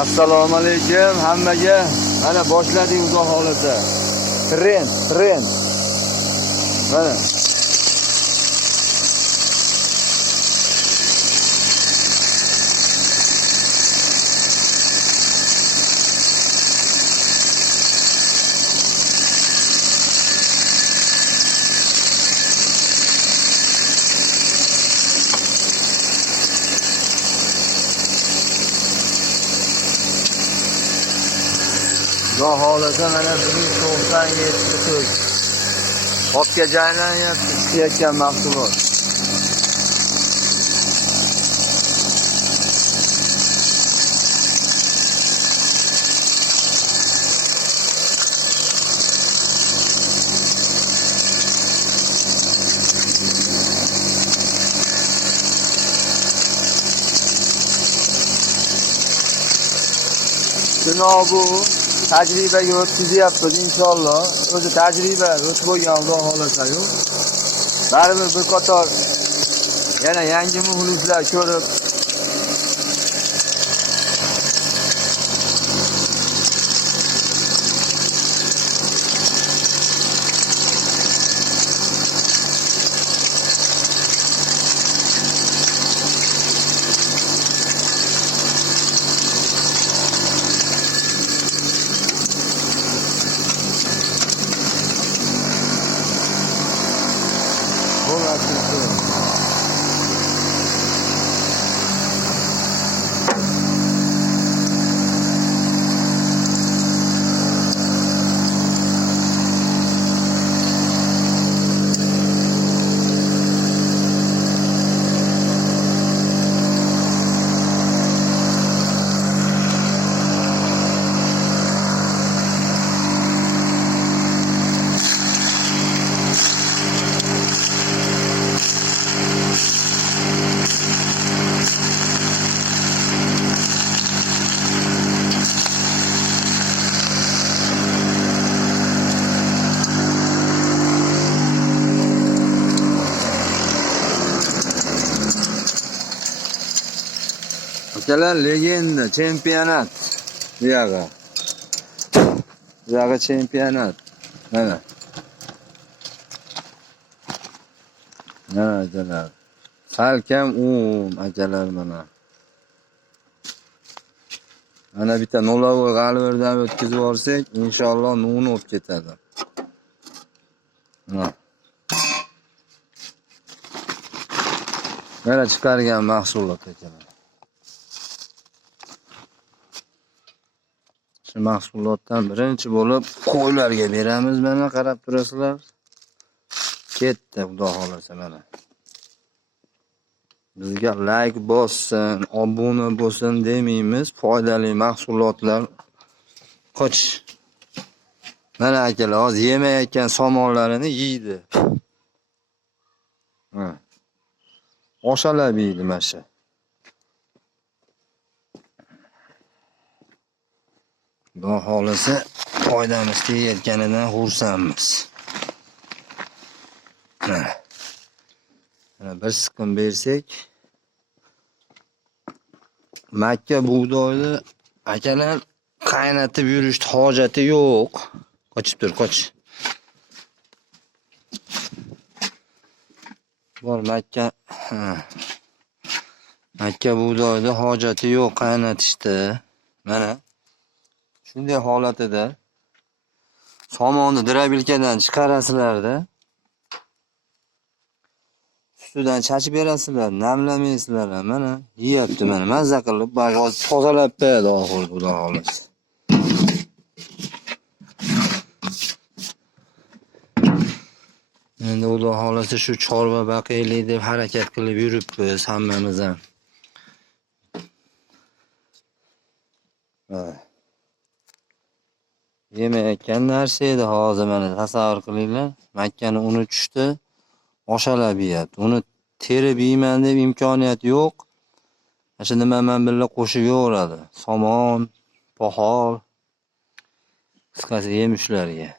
Assalomu alaykum hammaga. Mana boshladik uzoq holatda. Tren. Mana. Uzoq holatda mana 197 so'z. Qopga joylanyapti, ishlayotgan mahsulot. Shuna bu tajribaga o'tkazyapmiz inshaalloh. O'zi tajriba o'tib bo'lgan Xudo xolasa-yu. Baribir bir qator yana yangi muxlislar ko'rib akalar legenda chempionat. Bu yoqqa chempionat. Mana. Akalar. Salkam akalar mana. Mana bitta 0 g'alverdan o'tkazib yuborsak, inshaalloh nuni olib ketadi. Mana chiqargan mahsulot akalar. Shu mahsulotdan birinchi bo'lib qo'ylarga beramiz. Mana qarab turasizlar. Ketdi xudo xolasa mana. Bizga like bossin, obuna bo'lsin demaymiz. Foydali mahsulotlar qoch. Mana akalar hozir yemayotgan somonlarini yeydi. Oshalab yeydi mana shu. Xudo xolasa foydamiz tegayotganidan xursandmiz. Mana bir siqim bersak, Makka bug'doyni akalar qaynatib yurishni hojati yo'q. Qochib tur, qoch. Bor Makka bug'doyni hojati yo'q qaynatishda. Mana shunday holatida somonni drabilkadan chiqarasizlar-da. Ustidan chachib berasizlar, namlamaysizlar. Mana yeyapti mana mazza qilib, bag'oz tozalab beradi oxir xudo xolasa. Endi xudo xolasa shu chorva baqiylik deb harakat qilib yuribmiz hammamiz ham. Yemayotgan narsa edi hozir mana tasavvur qilinglar. Makkani uni tushdi. Oshalab yeyapti. Uni terib yeyman deb imkoniyat yo'q. Shu nima bilan qo'shib yo'radi. Somon, pohol, qisqasi yemushlarga.